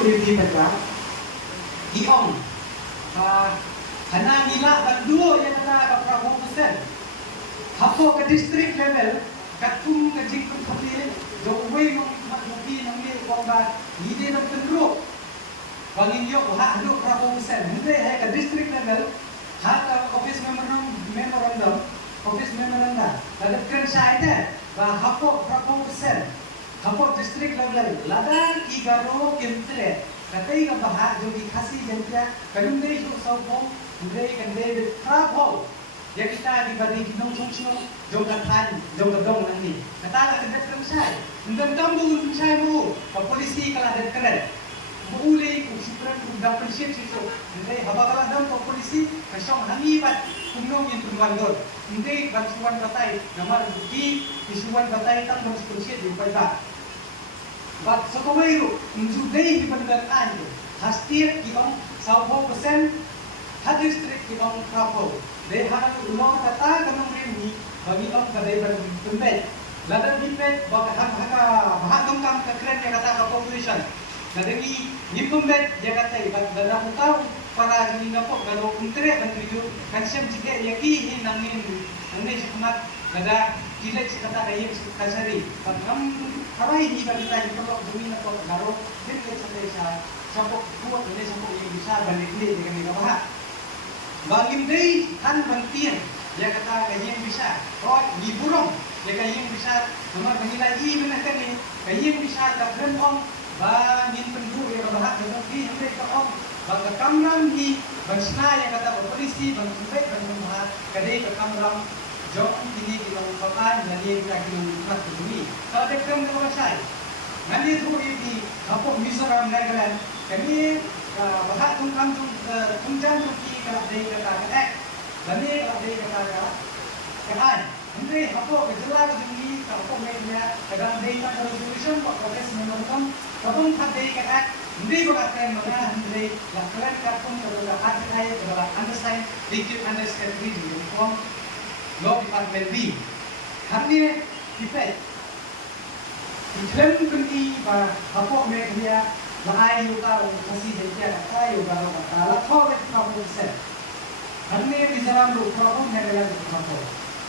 ini baca diong karena nila bandu yang ada berapa persen hapo ke district level katung ke jingkung kapil jauhway mengikuti namanya kombat ini dalam tenru bangin yo hak dulu berapa persen nanti ke district level hak office memorandum office memorandum ada keren saya hapo berapa persen hapo district level ladang igaro kentre katai ka bahag jo dikasih jantia kadung dei jo saubong dei kan dei travel ya kita dibagi kinong sungsung jo katan jo kadong nanti kata ka dekat kerusai ndang tambung saya bu ka polisi kala dekat keren mulai ku supran ku dapat shit itu dei haba kala dam ka polisi ka song hangibat kunong yang berwandor ndei bantuan batai namar bukti isuan batai tang harus polisi di pada But sa kumayro, today ipandaan ko, hastir kitong 10% ha district kitong trapo. Dahil hanang ulong kata kanong rin bagi ang kaday ba tumbed. Ladan biped baka bahagam kam kakren ya kata ka population. Nadangi ni tumbed ya kata ibat dana utaw para hindi na po galo kuntre ang video kansiyam sige yaki nangin nangin sumat kada kilek si kata kayo kasari pagkam karay di balik tayo kalau dumi na po garo dito sa sa sapok buat ini sapok yang bisa balik ni dengan ni kapaha bagim day han bantian ya kata kayo bisa oh di burong ya kayo bisa nomor menilai menakan ni kayo bisa takren om ba min pendu ya kapaha dengan di hindi ka om bangga kamram di bansna ya kata polisi bang sumpet bang maha kadai ka kamram jom ini dilakukan dari kajian umat ini. Kalau dekam kalau saya, nanti tu ini apa Mizoram Nagaland, kami bahas tentang tentang Turki kalau dari kata nanti kalau dari kata kan, nanti apa kejelas ini kalau media kadang dari kata resolution pak proses menonton, kabung kat dari kata nanti berkata mana nanti lakukan kapung kalau hati saya kalau understand, dikit understand ini form Law Department B. Hari kita iklan kini bah apa media bahaya juga kasih dia kaya juga kalau kau berproses. Hari Mizoram lu problem negara berapa?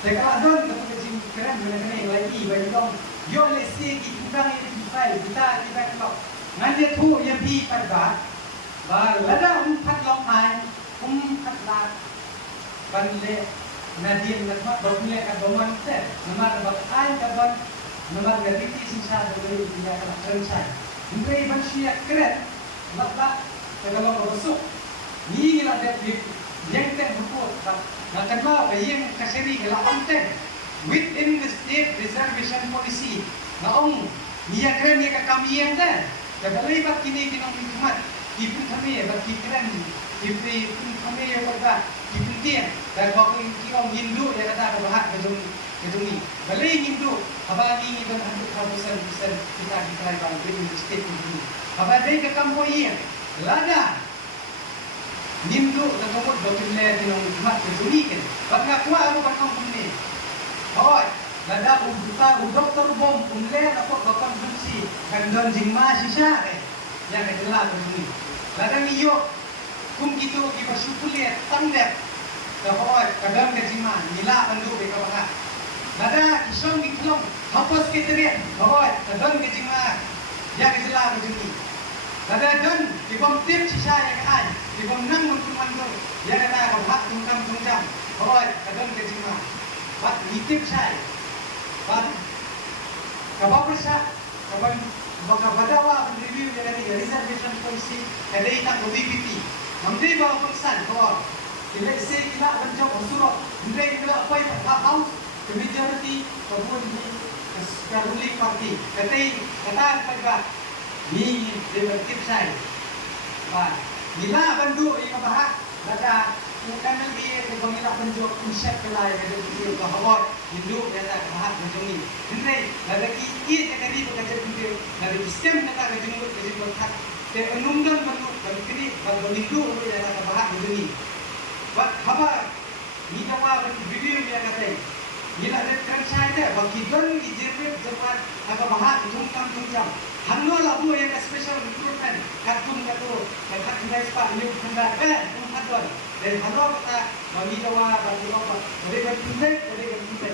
Jika ada kita kerja keren mengenai lagi bagi dong. Yo lesi kita ini file kita kalau nanti tu yang bi pada bah lada empat lokal empat lak bandle Nadian nagmat bagulay kabaman ter namar bakay kaban namar gaditi sisa dulu dia kena kerja mungkin manusia keren lakba kalau masuk ni lah dia yang ter buku nak kenal yang kaseri kalau onten within the state reservation policy naong dia keren dia kami yang ter kalau ibat kini kinong hikmat ipun kami bak keren ipun kami yang berda Kemudian dan waktu kita Hindu yang kata bahag gedung ni. Balai Hindu, apa ini itu hampir 100% kita bang di state ini. Apa dia ke kampung ini? Lada Hindu dan kampung dokumen yang mat gedung ni kan. Bangga kuat apa kampung ni? Oh, lada doktor bom umle apa kapan benci kandon jingma sisa yang kejelas gedung ni. Lada niyo kung gitu kita syukuliat tandep kahoi kadang kejiman nila bandu beka baka nada isong iklong hapos keterian kahoi kadang kejiman ya kejela bejuni nada don dibom tip sisa ya kan dibom nang muntumanto ya kata kahak tungkam tungjam kahoi kadang kejiman bat nitip sai bat kabapersa kaban baka badawa review ya kata reservation policy ada itang BPP Nanti bawa pengsan kawan. Bila saya kita bencok usul, nanti kita apa yang house, the majority kabun di ruling party. Kata apa ni dia bertip saya. Bah, bila bandu ini bahas, baca bukan lagi pemilihan bencok konsep kelai dari bahwa Hindu dia tak bahas bencok ini. Nanti lagi ini tadi bekerja untuk dari sistem negara jemput hak. Dia menunggang bentuk begini, begitu dia kata bahag begini. Buat apa? Ni apa video dia kata. Ni lah dia kerja ada. Bagi don ijibet jemaat agak bahat tungkam. Hanno labu yang special recruitment katung katu kat kedai spa ini kendar kan umpat don. Dan hanno kata bagi jawa bagi apa. Boleh bertindak.